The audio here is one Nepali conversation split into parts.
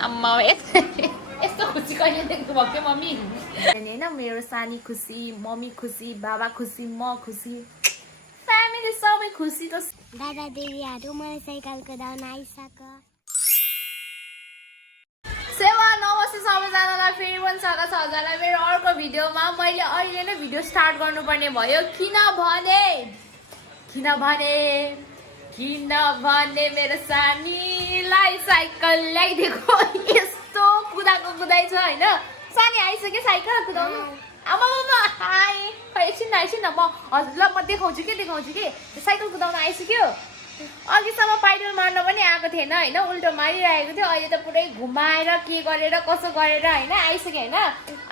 आम्मा यस्तो खुसी कहिले देख्नु भएको थियो मम्मी होइन मेरो सानी खुसी मम्मी खुसी बाबा खुसी म खुसी फ्यामिली सबै खुसी त दादा दिदीहरू मलाई साइकल कुदाउन आइसक्यो सेवा नमस्ते सबैजनालाई फेरि पनि स्वागत छ हजुरलाई मेरो अर्को भिडियोमा मैले अहिले नै भिडियो स्टार्ट गर्नुपर्ने भयो किनभने मेरो सानीलाई साइकल ल्याइदिएको यस्तो कुदाइ छ होइन सानी आइसक्यो साइकल कुदाउनु आमा हाई एकछिन म हजुरलाई म देखाउँछु कि साइकल कुदाउन आइसक्यो अघिसम्म पाइडल मार्न पनि आएको थिएन होइन उल्टो मारिरहेको थियो अहिले त पुरै घुमाएर के गरेर कसो गरेर होइन आइसक्यो होइन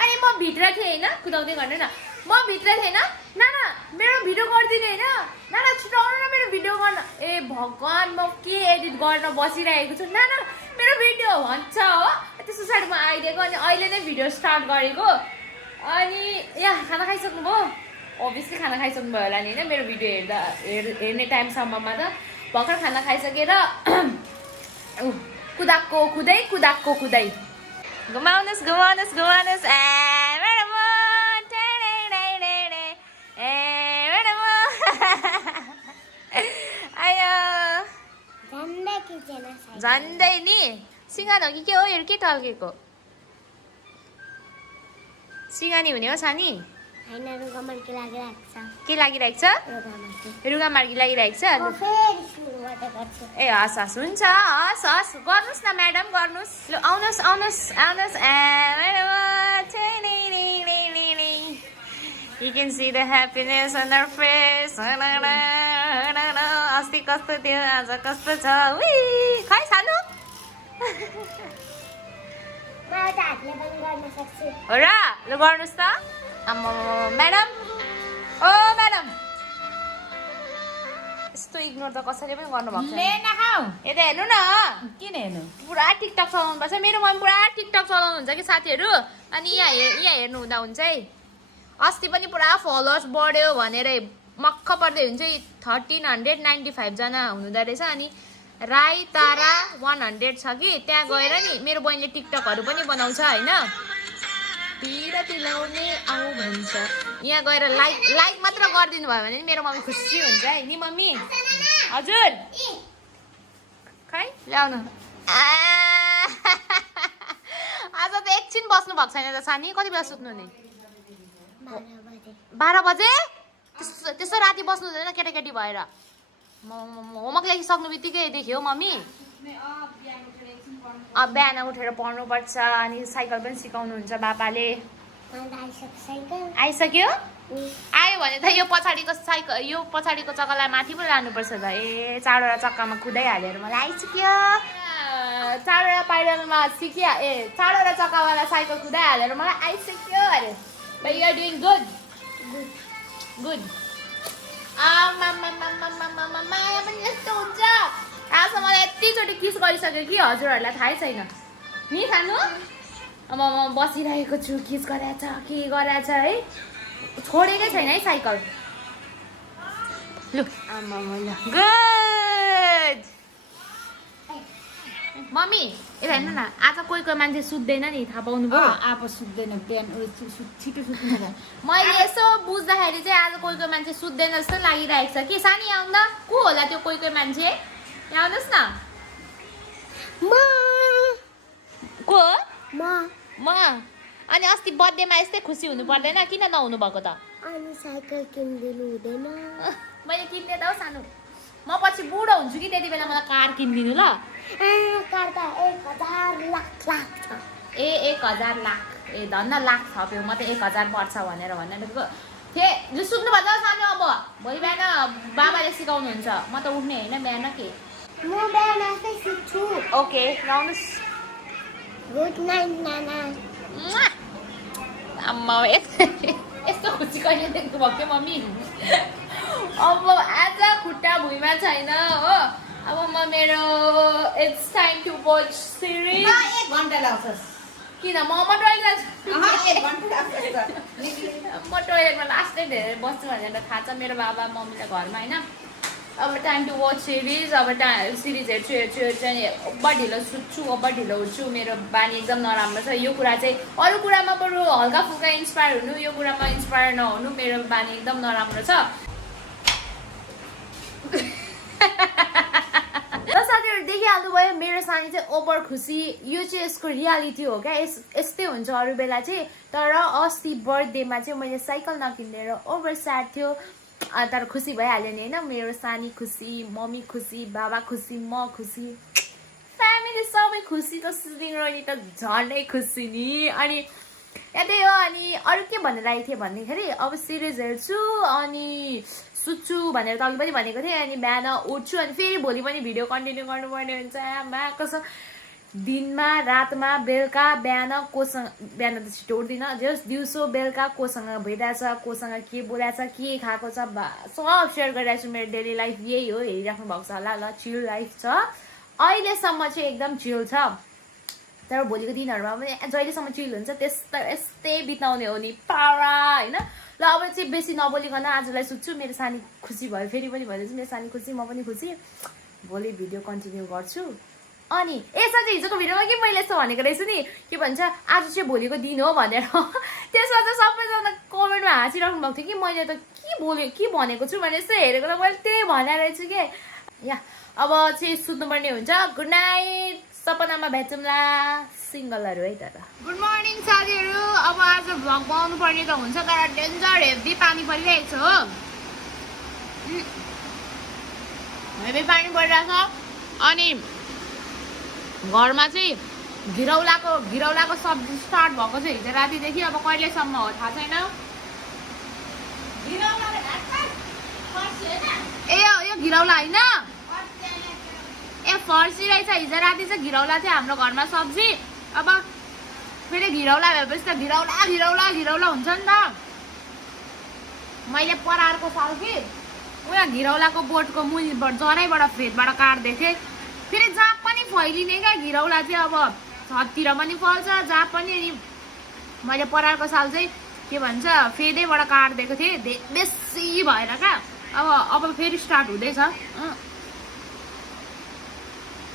अनि म भित्र थिएँ होइन कुदाउँदै गर्नु न म भित्र थिएँ नाना मेरो भिडियो गरिदिने होइन नाना छिटाउनु न मेरो भिडियो गर्न ए भगवान् म के एडिट गर्न बसिरहेको छु नाना मेरो भिडियो भन्छ हो त्यस पछाडि म आइदिएको अनि अहिले नै भिडियो स्टार्ट गरेको अनि यहाँ खाना खाइसक्नु भयो अभियसली खाना खाइसक्नु भयो होला नि होइन मेरो भिडियो हेर्ने टाइमसम्ममा त भर्खर खाना खाइसकेर कुदाको कुदै घुमाउनुहोस् आयो झन्डै नि सिँगान हो कि के हो यो के टल्केको सिँगानी हुने हो सानी के लागिरहेको छ रुगा मार्गी लागिरहेको छ ए हस् हुन्छ हस् गर्नुहोस् न म्याडम गर्नुहोस् ल आउनुहोस् You can see the happiness on our face. अस्ति कस्तो थियो आज कस्तो छ खै सानो हो र ल गर्नुहोस् त म्याडम ओ म्याडम यस्तो इग्नोर त कसैले पनि गर्नुभएको छैन यता हेर्नु न किन हेर्नु पुरा टिकटक चलाउनु पर्छ मेरो मम्मी पुरा टिकटक चलाउनुहुन्छ कि साथीहरू अनि यहाँ हेर्नु हुँदा हुन्छ है अस्ति पनि पुरा फलोवर्स बढ्यो भनेर मक्ख पर्दै हुन्छ 1395 जना हुनुहुँदो रहेछ अनि राई तारा 100 छ कि त्यहाँ गएर नि मेरो बहिनीले टिकटकहरू पनि बनाउँछ होइन तिर तिलाउने आऊ भन्छ यहाँ गएर लाइक मात्र गरिदिनु भयो भने मेरो मम्मी खुसी हुन्छ है नि मम्मी हजुर खै ल्याउनु आज त एकछिन बस्नु भएको छैन त सानी कति बेला सुत्नु नि 12 बजे त्यस्तो राति बस्नु हुँदैन केटाकेटी भएर होमवर्क लेखिसक्नु बित्तिकै देख्यो मम्मी बिहान उठेर पढ्नुपर्छ अनि साइकल पनि सिकाउनुहुन्छ बाबाले आइसक्यो आयो भने त यो पछाडिको चक्कालाई माथि पनि लानुपर्छ त ए चारवटा चक्कामा कुदाइहालेर मलाई आइसक्यो चारवटा पाइडलमा चारवटा चक्कावाला साइकल कुदाइहालेर मलाई आइसक्यो अरे But you are doing good. माया पनि यस्तो हुन्छ आजसम्म मलाई यतिचोटि किस गरिसक्यो कि हजुरहरूलाई थाहै छैन नि खानु अब म बसिरहेको छु किस गराएछ के गराएछ है छोडेकै छैन है साइकल लु गुड मम्मी यता हेर्नु न आज कोही मान्छे सुत्दैन नि थाहा पाउनु भयो अब सुत्दैन बिहान छिटो सुत्नु मैले यसो बुझ्दाखेरि चाहिँ आज कोही मान्छे सुत्दैन जस्तो लागिरहेको छ कि सानी आउँदा को होला त्यो कोही मान्छे यहाँ आउनुहोस् न को म अनि अस्ति बर्थडेमा यस्तै खुसी हुनु पर्दैन किन नहुनु भएको त साइकल किनिदिनु हुँदैन मैले किन्ने त हो सानो म पछि बुढो हुन्छु कि त्यति बेला मलाई कार किनिदिनु ल कार त 1000 लाख छ ए 1000 लाख ए धन्न लाख थप्यो म त 1000 पर्छ भनेर थिएँ लु सुत्नु पर्छ सानो अब भोलि बिहान बाबाले सिकाउनुहुन्छ म त उठ्ने होइन बिहान के म बिहान आफै सुत्छु ओके आउनुहोस् गुड नाइट नाना आम्मा यस्तो खुसी कहिले देख्नु भएको थियो मम्मी अब आज खुट्टा भुइँमा छैन हो अब म मेरो it's time to watch series 1 घण्टा लाग्छ किन म टोइलेट म टोइलेटमा लास्टै धेरै बस्छु भनेर थाहा छ मेरो बाबा मम्मीलाई घरमा होइन अब टाइम टु वाच सिरिज अब सिरिज हेर्छु चाहिँ अब ढिलो सुत्छु अब ढिलो उठ्छु मेरो बानी एकदम नराम्रो छ यो कुरा चाहिँ अरू कुरामा बरु हल्का फुल्का इन्सपायर हुनु यो कुरामा इन्सपायर नहुनु मेरो बानी एकदम नराम्रो छ र साथीहरू देखिहाल्नु भयो मेरो सानी चाहिँ ओभर खुसी यो चाहिँ यसको रियालिटी हो क्या यस्तै हुन्छ अरू बेला चाहिँ तर अस्ति बर्थडेमा चाहिँ मैले साइकल नकिनेर ओभर स्याड थियो तर खुसी भइहाल्यो नि होइन मेरो सानी खुसी मम्मी खुसी बाबा खुसी म खुसी फ्यामिली सबै खुसी त सिलिङ रोनी त झनै खुसी नि अनि यतै हो अनि अरू के भन्नु लागेको थियो भन्दाखेरि अब सिरिज हेर्छु अनि सुत्छु भनेर त अघि पनि भनेको थिएँ अनि बिहान उठ्छु अनि फेरि भोलि पनि भिडियो कन्टिन्यू गर्नुपर्ने हुन्छ आमा कसो दिनमा रातमा बेलुका बिहान कोसँग बिहान त छिटो उठ्दिनँ जस दिउँसो बेलुका कोसँग भइरहेछ कोसँग के बोलाएको छ के खाएको छ सब सेयर गरिरहेको छु मेरो डेली लाइफ यही हो हेरिराख्नु भएको छ होला ल चिल लाइफ छ अहिलेसम्म चाहिँ एकदम चिल छ तर भोलिको दिनहरूमा पनि जहिलेसम्म चिल हुन्छ यस्तै बिताउने हो नि पारा होइन ल अब चाहिँ बेसी नबोलिकन आजलाई सुत्छु मेरो सानी खुसी भयो फेरि पनि भनेपछि मेरो सानी खुसी म पनि खुसी भोलि भिडियो कन्टिन्यू गर्छु अनि यसमा चाहिँ हिजोको भिडियोमा के मैले यस्तो भनेको रहेछु नि के भन्छ आज चाहिँ भोलिको दिन हो भनेर त्यसमा चाहिँ सबैजना कमेन्टमा हाँसिराख्नु भएको थियो कि मैले त के भनेको छु भने यस्तो हेरेको त मैले त्यही भने रहेछु कि या अब चाहिँ सुत्नुपर्ने हुन्छ गुड नाइट सपनामा भेटौँला सिङ्गलहरू है तर गुड मर्निङ साथीहरू अब आज भ्लग बनाउनु पर्ने त हुन्छ तर डेन्जर हेभी पानी परिरहेको छ हो हेभी पानी परिरहेको छ अनि घरमा चाहिँ घिरौलाको सब्जी स्टार्ट भएको छ हिजो रातिदेखि अब कहिलेसम्म हो थाहा छैन ए यो घिरौला होइन ए फर्सी रहेछ हिजो राति चाहिँ घिरौला थियो हाम्रो घरमा सब्जी अब फेरि घिरौला भएपछि त घिरौला हुन्छ नि त मैले परारको साल कि उयो घिरौलाको बोटको मुनिबाट जराइबाट फेदबाट काट्दै थिएँ फेरि जहाँ पनि फैलिने क्या घिरौला चाहिँ अब छततिर पनि फल्छ जहाँ पनि अनि मैले परारको साल चाहिँ के भन्छ फेदैबाट काटिदिएको थिएँ बेसी भएर क्या अब फेरि स्टार्ट हुँदैछ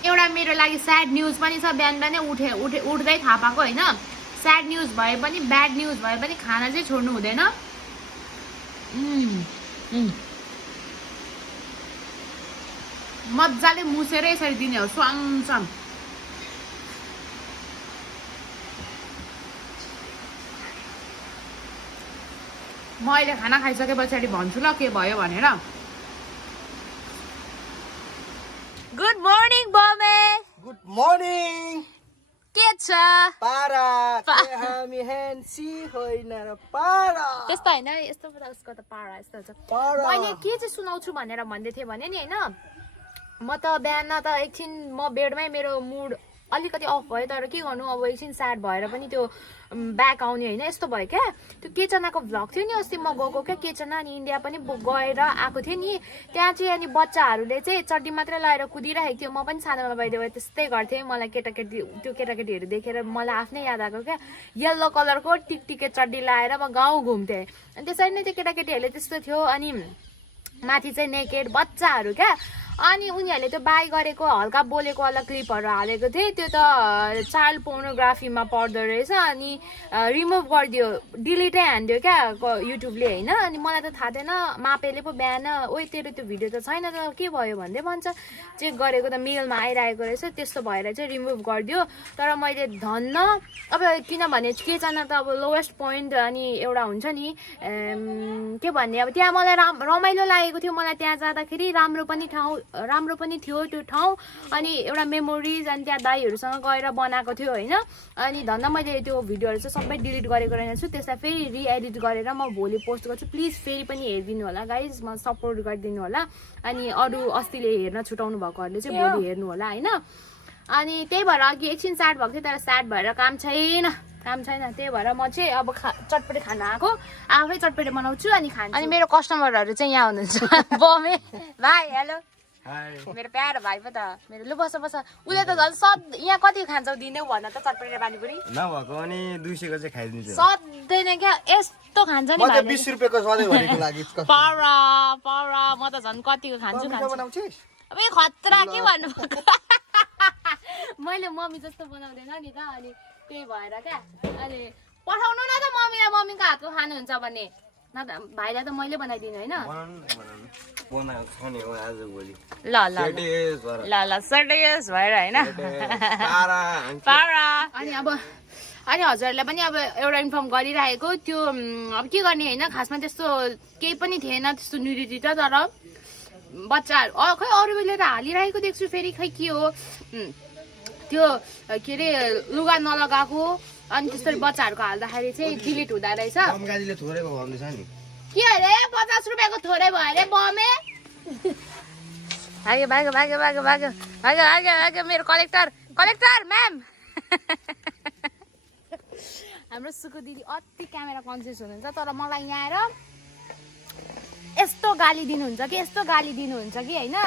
एउटा मेरो लागि स्याड न्युज पनि छ बिहान बिहानै उठ्दै थाहा पाएको होइन स्याड न्युज भए पनि ब्याड न्युज भए पनि खाना चाहिँ छोड्नु हुँदैन मजाले मुसेर यसरी दिने हो स्वाङ म अहिले खाना खाइसके पछाडि भन्छु ल के भयो भनेर गुड मर्निङ बमे गुड मर्निङ के छ पारा हामी हेन्सी होइन र पारा त्यस्तो होइन यस्तो उसको त पारा यस्तो छ मैले के चाहिँ सुनाउँछु भनेर भन्दै थिएँ भने नि होइन म त बिहान त एकछिन म बेडमै मेरो मुड अलिकति अफ भयो तर के गर्नु अब एकछिन स्याड भएर पनि त्यो ब्याक आउने होइन यस्तो भयो क्या त्यो केचनाको भ्लग थियो नि अस्ति म गएको क्या केचना अनि इन्डिया पनि गएर आएको थिएँ नि त्यहाँ चाहिँ अनि बच्चाहरूले चाहिँ चड्डी मात्रै लगाएर कुदिरहेको थियो म पनि सानोमा भइदियो त्यस्तै गर्थेँ मलाई त्यो केटाकेटीहरू देखेर मलाई आफ्नै याद आएको क्या येल्लो कलरको टिकटिके चड्डी लगाएर म गाउँ घुम्थेँ अनि त्यसरी नै त्यो केटाकेटीहरूले त्यस्तो थियो अनि माथि चाहिँ नेकेड बच्चाहरू क्या अनि उनीहरूले त्यो बाई गरेको हल्का बोलेको वाला क्लिपहरू हालेको थिए त्यो त चाइल्ड पोर्नोग्राफीमा पर्दो रहेछ अनि रिमुभ गरिदियो डिलिटै हानिदियो क्या युट्युबले होइन अनि मलाई त थाहा थिएन मापेले पो बिहान ओइ तेरो त्यो भिडियो त छैन त के भयो भन्दै भन्छ चेक गरेको त मेलमा आइरहेको रहेछ त्यस्तो भएर चाहिँ रिमुभ गरिदियो तर मैले धन्न अब किनभने केचना त अब लोवेस्ट पोइन्ट अनि एउटा हुन्छ नि के भन्ने अब त्यहाँ मलाई रमाइलो लागेको थियो मलाई त्यहाँ जाँदाखेरि राम्रो पनि थियो त्यो ठाउँ अनि एउटा मेमोरिज अनि त्यहाँ दाइहरूसँग गएर बनाएको थियो होइन अनि धन्न मैले त्यो भिडियोहरू चाहिँ सबै डिलिट गरेको रहेछु त्यसलाई फेरि रिएडिट गरेर म भोलि पोस्ट गर्छु प्लिज फेरि पनि हेरिदिनु होला गाइज म सपोर्ट गरिदिनु होला अनि अरू अस्तिले हेर्न छुटाउनु भएकोहरूले चाहिँ भोलि हेर्नु होला होइन अनि त्यही भएर अघि एकछिन स्याड भएको थियो तर स्याड भएर काम छैन त्यही भएर म चाहिँ अब चटपटे खाना आएको आफै चटपटे बनाउँछु अनि खान्छु अनि मेरो कस्टमरहरू चाहिँ यहाँ हुनुहुन्छ बमे भाइ हेलो मेरो प्यारो भाइ पो त मेरो लु बस बस उसले त झन् यहाँ कति खान्छौ दिने भन त चटपटे पानीपुरी नभएको अनि 200 को चाहिँ खाइदिन्छु सधैँ नै क्या यस्तो खान्छ नि म त 20 रुपैयाँको सधैँभरिको लागि पाउरा पाउरा म त झन् कतिको खान्छु अब खतरा के भन्नु मैले मम्मी जस्तो बनाउँदैन नि त अनि त्यही भएर क्या अनि पठाउनु न त मम्मीलाई मम्मीको हातको खानुहुन्छ भने न त भाइलाई त मैले बनाइदिनु होइन ल ल ल ल सर्टेज भएर होइन पारा अनि अब अनि हजुरहरूलाई पनि अब एउटा इन्फर्म गरिरहेको त्यो अब के गर्ने होइन खासमा त्यस्तो केही पनि थिएन त्यस्तो न्युडिटी त तर बच्चाहरू खै अरू बेला त हालिरहेको देख्छु फेरि खै के हो त्यो के अरे लुगा नलगाएको अनि त्यसरी बच्चाहरूको हाल्दाखेरि चाहिँ डिलिट हुँदो रहेछ के अरे 50 रुपियाँको थोरै भयो अरे बमे भाग्यो भाग्यो भाग्यो भाग्यो भाग्यो भाग्यो भाग्यो भाग्यो मेरो कलेक्टर म्याम हाम्रो सुकु दिदी अति क्यामेरा कन्सियस हुनुहुन्छ तर मलाई यहाँ आएर यस्तो गाली दिनुहुन्छ कि होइन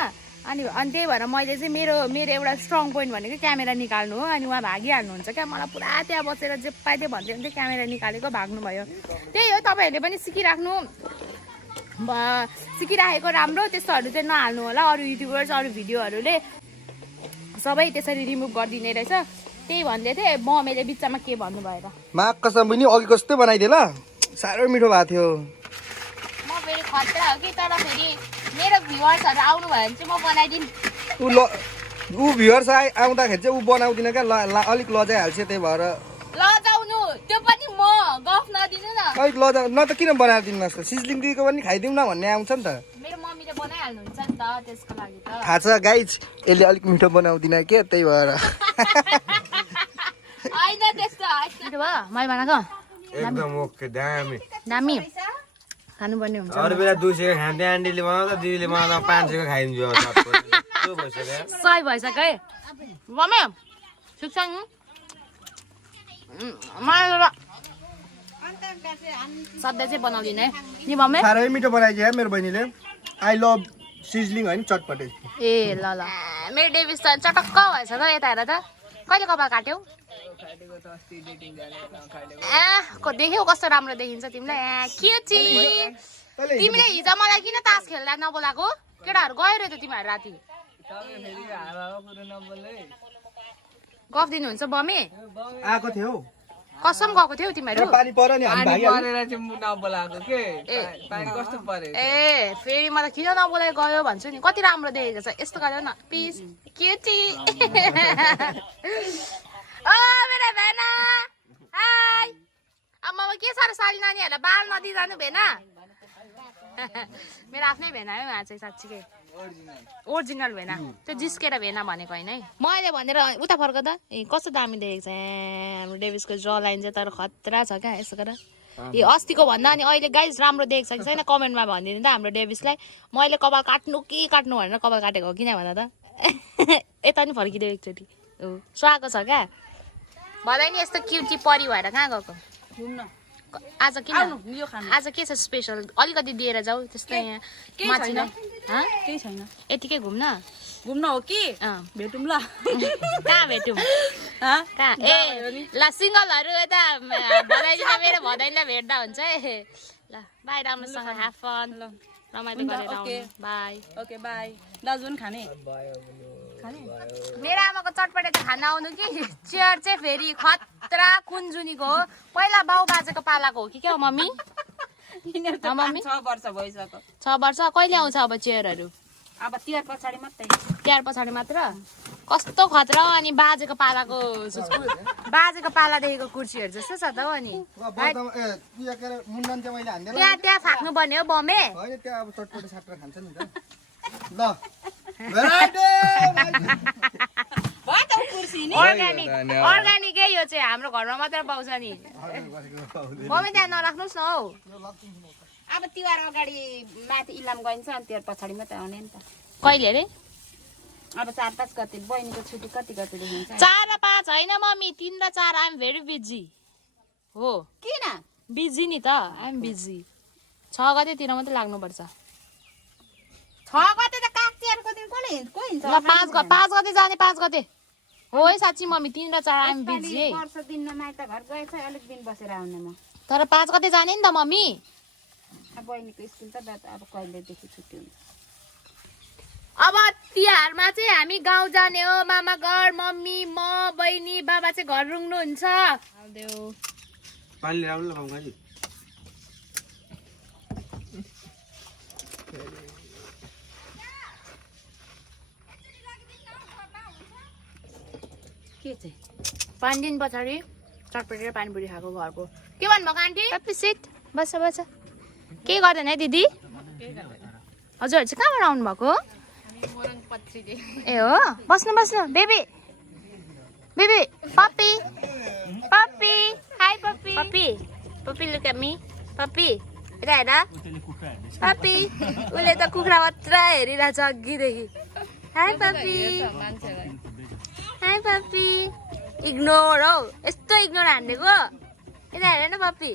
अनि त्यही भएर मैले चाहिँ मेरो एउटा स्ट्रङ पोइन्ट भनेको क्यामेरा निकाल्नु हो अनि उहाँ भागिहाल्नुहुन्छ क्या मलाई पुरा त्यहाँ बसेर जे पाए त्यो भन्दै हुन्थ्यो क्यामेरा निकालेको भाग्नुभयो त्यही हो तपाईँहरूले पनि सिकिराखेको राम्रो त्यस्तोहरू चाहिँ नहाल्नु होला अरू युट्युबर्स अरू भिडियोहरूले सबै त्यसरी रिमुभ गरिदिने रहेछ त्यही भन्दै थिएँ मम्मीले बिचमा के भन्नु भएर मा कसम पनि अघि कस्तो बनाइदिए ल साह्रै मिठो भएको थियो म फेरि खतरा हो कि तर फेरि मेरो भ्युअर्सहरू आउनु भयो भने चाहिँ म बनाइदिन्छु ऊ भ्युअर्स आउँदाखेरि चाहिँ ऊ बनाउँदिन क्या अलिक लजाइहाल्छ त्यही भएर लजाउनु त्यो पनि म गफ नदिनु न अलिक लजा न त किन बनाएर दिनु सिजलिङ दिएको पनि खाइदिउँ न भन्ने आउँछ नि त मेरो मम्मीले बनाइहाल्नुहुन्छ नि त त्यसको लागि त थाहा छ गाइज यसले अलिक मिठो बनाउँदिन के त्यही भएर होइन त्यस्तो मिठो भयो मैले बनाएको एकदम ओके दामी दामी खानुपर्ने हुन्छ अरू बेला 200 को खान्थे आन्टीले बनाउँदा दिदीले बनाउँदा 500 को खाइदिन्छु सही भइसक्यो है मम्मी ठिक छ नि मलाई सधैँ चाहिँ बनाउँदिन है नि मम्मी साह्रै मिठो बनाइदियो मेरो बहिनीले आई लभ सिजलिङ होइन चटपटे ए ल ल मेरो डेभिस त चटक्क भएछ त यता हेर त कहिले कपाल काट्यौ देख्यौ कस्तो राम्रो देखिन्छ तिमीलाई क्युटी तिमीले हिजो मलाई किन तास खेल्दा नबोलाएको केटाहरू गयो रे त तिमीहरू राति गफ दिनुहुन्छ बमे आएको थियो कसम गएको थियौ तिमीहरू पानी पर्यो नि हामी भागिहाल्यो ए फेरि म त किन नबोलाइ गयो भन्छु नि कति राम्रो देखेको छ यस्तो गर्यो न पिस क्युटी ओ मेरो भेना हाय अब के साह्रो साली नानीहरूलाई बाल नदिजानु भेना मेरो आफ्नै भेना है उहाँ चाहिँ साँच्चीकै ओरिजिनल भेना त्यो जिस्केर भेना भनेको होइन है मैले भनेर उता फर्क त ए कस्तो दामी देखेको छ हाम्रो डेभिसको ज लाइन चाहिँ तर खतरा छ क्या यसो गर ए अस्तिको भन्दा अनि अहिले गाइज राम्रो देखेको छ कि छैन कमेन्टमा भनिदिनु त हाम्रो डेभिसलाई मैले कपाल काट्नु भनेर कपाल काटेको हो किन भन त यता नि फर्किदियो एकचोटि हो सुहाएको छ क्या भदै नि यस्तो क्युटी परी भएर कहाँ गएको आज किन आज के छ स्पेसल अलिकति दिएर जाऊ त्यस्तो यहाँ माथिलाई केही छैन यतिकै घुम्न हो कि भेटौँ ल कहाँ भेटौँ कहाँ ए ल सिङ्गलहरू यता भदैनीलाई मेरो भदैनीलाई भेट्दा हुन्छ है ल बाई राम्रोसँग ह्याभ फन रमाइलो गरेर आउनु बाई ओके बाई दाजु पनि खाने मेरो आमाको चटपटे त खाना आउनु कि चेयर चाहिँ फेरि खतरा कुन्जुनीको हो पहिला बाउ बाजेको पालाको हो कि क्या मम्मी मम्मी 6 वर्ष भइसक्यो 6 वर्ष कहिले आउँछ अब चेयरहरू अब तिहार पछाडि मात्रै तिहार पछाडि मात्र कस्तो खतरा अनि बाजेको पालादेखिको कुर्सीहरू जस्तो छ त अनि त्यहाँ फ्याँक्नु पर्ने हो बमे अर्ग्यानिकै यो चाहिँ हाम्रो घरमा मात्र पाउँछ नि मम्मी त्यहाँ नराख्नुहोस् न हौ अब तिहार अगाडि माथि इलाम गइन्छ अनि तिहार पछाडि मात्रै आउने नि त कहिले अरे अब 4-5 गते बहिनीको छुट्टी कति गते देखिन्छ 4 र 5 होइन मम्मी 3 र 4 आइ एम भेरी बिजी हो किन बिजी नि त आइ एम बिजी 6 गतेतिर मात्रै लाग्नुपर्छ 6 गते त तिहारको दिन को हिँड्छ ल 5 गते जाने 5 गते हो है साँच्ची मम्मी 3 र 4 हामी बिजी है वर्ष दिनमा माइत घर गएछ अलिक दिन बसेर आउने म तर 5 गते जाने नि त मम्मी अब बहिनीको स्कुल त अब कहिलेदेखि छुट्टी हुन्छ अब तिहारमा चाहिँ हामी गाउँ जाने हो मामा घर मम्मी म बहिनी बाबा चाहिँ घर रुङ्नुहुन्छ पानी लिएर आउनु ल बाबुजी के चाहिँ 5 दिन पछाडि चटपटी र पानीपुरी खाएको घरको के भन्नुभएको आन्टी हेप्पी सिट बस के गर्दैन है दिदी हजुरहरू चाहिँ कहाँबाट आउनु भएको ए हो बस्नु baby puppy hi puppy look at me puppy यता हेर पप्पी उसले त कुखुरा मात्र हेरिरहेछ अघिदेखि हाई पप्पी इग्नोर हौ यस्तो इग्नोर हान्डेको यता हेर न पप्पी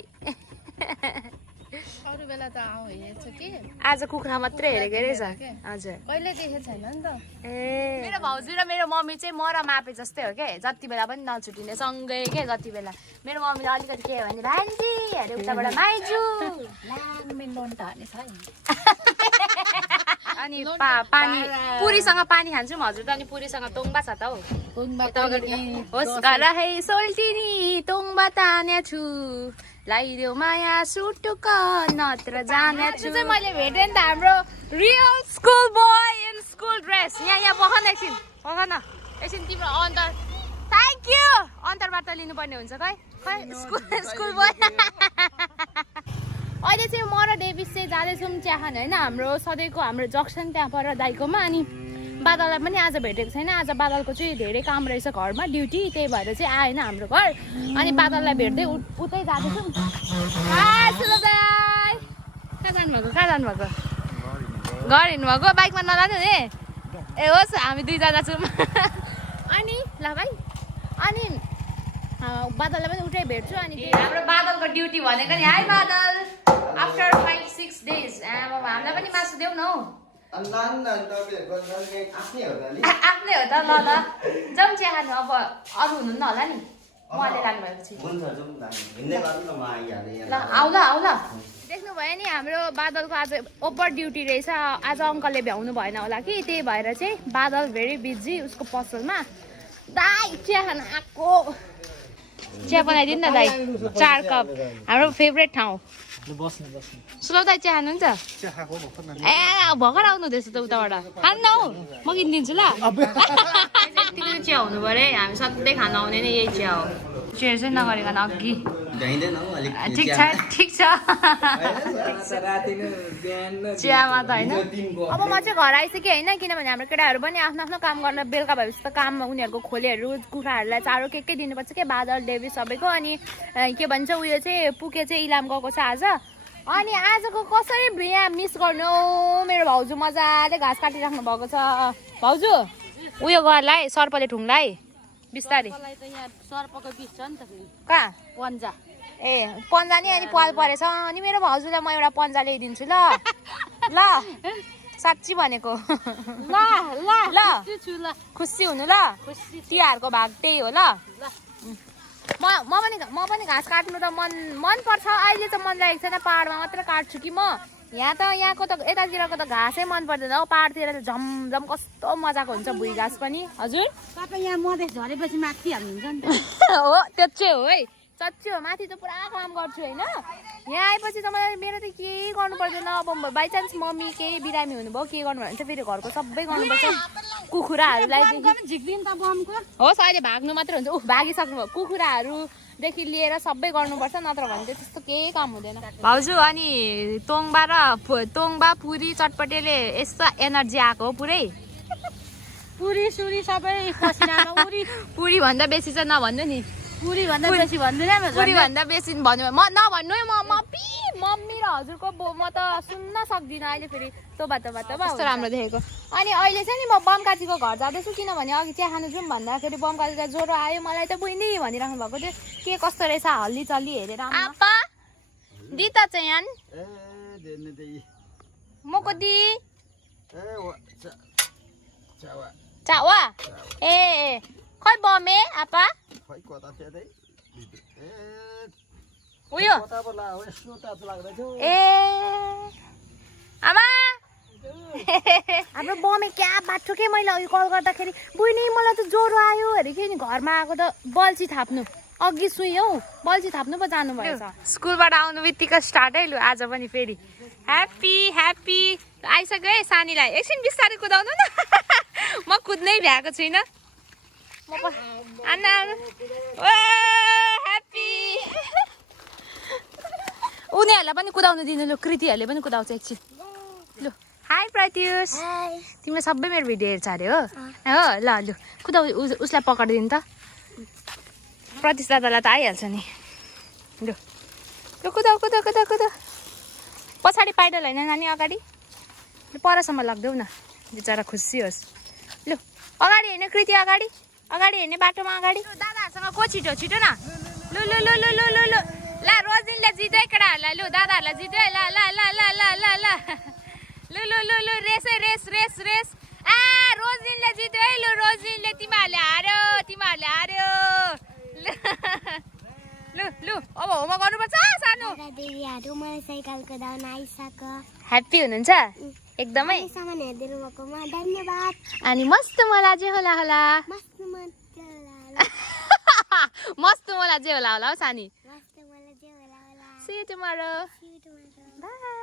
अरू बेला त हेर्छ कि आज कुखुरा मात्रै हेरेको रहेछ हजुर कहिले देखेको छैन नि त ए मेरो भाउजू र मेरो मम्मी चाहिँ म र मापे जस्तै हो के जति बेला पनि नछुटिने सँगै के जति बेला मेरो मम्मीले अलिकति के भने भान्जी अरे उताबाट माइजू अनि पानी पुरीसँग पानी खान्छौँ हजुर त अनि पुरीसँग तोङ्बा छ त हौ होस् घर है सोल्टिनी तोङ्बा तान्या छु लाइदेऊ माया सुटुक नत्र जाने छु चाहिँ मैले भेटेँ नि त हाम्रो real school boy in school dress यहाँ बखन एकछिन तिम्रो अन्तर थ्याङ्क यू अन्तरबाट लिनुपर्ने हुन्छ खै स्कुल बोय अहिले चाहिँ म र डेभिस चाहिँ जाँदैछौँ चिया खान होइन हाम्रो सधैँको हाम्रो जक्सन त्यहाँ पर दाइकोमा अनि बादललाई पनि आज भेटेको छैन आज बादलको चाहिँ धेरै काम रहेछ घरमा ड्युटी त्यही भएर चाहिँ आएन हाम्रो घर अनि बादललाई भेट्दै उतै जाँदैछौँ कहाँ जानुभएको घर हिँड्नुभएको बाइकमा नलानु नि ए होस् हामी दुईजना छौँ अनि ल भाइ अनि बादललाई पनि उठै भेट्छु अनि हाम्रो बादलको ड्युटी भनेको नि हाई बादल आफ्टर 5-6 डेज हामीलाई पनि मासु देऊ न हौ आफ्नै हो त ल जाउँ चिया खानु अब अरू हुनुहुन्न होला नि उहाँले लानुभएपछि ल आउ ल देख्नुभयो नि हाम्रो बादलको आज ओभर ड्युटी रहेछ आज अङ्कलले भ्याउनु भएन होला कि त्यही भएर चाहिँ बादल भेरी बिजी उसको पसलमा दाइ चिया खान आएको चिया बनाइदिनु न दाइ 4 कप हाम्रो फेभरेट ठाउँ सुलभ दाइ चिया खानुहुन्छ ए भर्खर आउनु हुँदैछ त उताबाट खानु न हौ म किनिदिन्छु ल यतिको चिया हुनु पऱ्यो है हामी सधैँ खान आउने नै यही चिया हो चिया चाहिँ नगरिकन अघि ठिक छ चियामा त होइन अब म चाहिँ घर आइसकेँ होइन किनभने हाम्रो केटाहरू पनि आफ्नो आफ्नो काम गर्न बेलुका भएपछि त काममा उनीहरूको खोलेहरू कुखुराहरूलाई चारो के दिनुपर्छ के बादल डेभी सबैको अनि के भन्छ उयो चाहिँ पुके चाहिँ इलाम गएको छ आज अनि आजको कसरी यहाँ मिस गर्नु मेरो भाउजू मजाले घाँस काटिराख्नु भएको छ भाउजू उयो गर्लाई सर्पले ठुङ्लाई बिस्तारै सर्पको बिस छ नि त कहाँ पन्जा ए पन्जा नि अनि पाल परेछ अनि मेरो भाउजूलाई म एउटा पन्जा ल्याइदिन्छु ल ल साँच्ची भनेको ल खुसी हुनु ल तिहारको भाग त्यही हो ल म पनि घाँस काट्नु त मन पर्छ अहिले त मन लागेको छैन पाहाडमा मात्र काट्छु कि म यहाँ त यहाँको त यतातिरको त घाँसै मन पर्दैन हौ पाहाडतिर त झमझम कस्तो मजाको हुन्छ भुइँ घाँस पनि हजुर तपाईँ यहाँ मधेस झरेपछि माथि हाल्नुहुन्छ नि त हो त्यो चाहिँ हो है सच्ची हो माथि त पुरा काम गर्छु होइन यहाँ आएपछि त मलाई मेरो त केही गर्नु पर्दैन अब बाइचान्स मम्मी केही बिरामी हुनुभयो के गर्नु भने चाहिँ फेरि घरको सबै गर्नुपर्छ कुखुराहरूलाई होस् अहिले भाग्नु मात्रै हुन्छ भागिसक्नु भयो कुखुराहरूदेखि लिएर सबै गर्नुपर्छ नत्र भने चाहिँ त्यस्तो केही काम हुँदैन भाउजू अनि तोङ्बा पुरी चटपटेले यस्तो एनर्जी आएको हो पुरै पुरी सुरी सबै पुरी भन्दा बेसी चाहिँ नभन्नु नि पुरी भन्दा बेसी भन्दैन पुरी भन्दा बेसी भन्नु म नभन्नु है मम्मी र हजुरको म त सुन्न सक्दिनँ अहिले फेरि तोबा कस्तो राम्रो देखेको अनि अहिले चाहिँ नि म बमकाजीको घर जाँदैछु किनभने अघि चिया खानु जाउँ भन्दाखेरि बमकाजीलाई ज्वरो आयो मलाई त बहिनी भनिराख्नु भएको थियो के कस्तो रहेछ हल्ली चल्ली हेरेर आपा दि त चाहिँ यान मको दि चावा ए खै बमे आपा खै कता त्यतै ए उयो कता पो ला हो यस्तो तातो लाग्दै थियो ए आमा हाम्रो बमे क्या बाटो के मैले अघि कल गर्दाखेरि बुइनी मलाई त ज्वरो आयो अरे कि नि घरमा आएको त बल्छी थाप्नु अघि सुई हौ बल्छी थाप्नु पो जानु भएछ स्कुलबाट आउनु बित्तिकै स्टार्ट है लु आज पनि फेरि ह्याप्पी ह्याप्पी आइसक्यो है सानीलाई एकछिन बिस्तारै कुदाउनु न म कुद्नै भ्याएको छुइनँ म आना ह्याप्पी उनीहरूलाई पनि कुदाउनु दिनु लु कृतिहरूले पनि कुदाउँछ एकछिन लु हाई प्रत्युष तिमीले सबै मेरो भिडियो हेर्छ अरे हो हो ल लु कुदाउ उसलाई पक्रिदिनु त प्रत्युष दादालाई त आइहाल्छ नि लु लु कुदाउ कुदाउ कुदाउ कुदाउ पछाडि पाइडल होइन नानी अगाडि परसम्म लगिदेऊ न बिचरा खुसी होस् लु अगाडि हेर्ने कृति अगाडि अगाडि हेर्ने बाटोमा अगाडि दादाहरूसँग को छिटो छिटो न लु लु लु लु लु लु लु ल रोजिनले जित्यो केटाहरूलाई लु दादाहरूलाई जित्यो ल ल ल ल ल ल ल लु लु लु लु रेस है रेस रेस रेस आ रोजिनले जित्यो है लु रोजिनले तिमीहरूले हार्यो तिमीहरूले हार्यो लु लु अब होमवर्क गर्नुपर्छ सानो दिदीहरू मलाई साइकल कुदाउन आइसक्यो ह्याप्पी हुनुहुन्छ एकदमै सामान हेरिदिनु भएकोमा धन्यवाद अनि मस्त मलाई जे होला होला मस्त मजा होला मस्त मलाई जे होला होला हौ सानी मस्त मलाई जे होला होला See you tomorrow. See you tomorrow. Bye.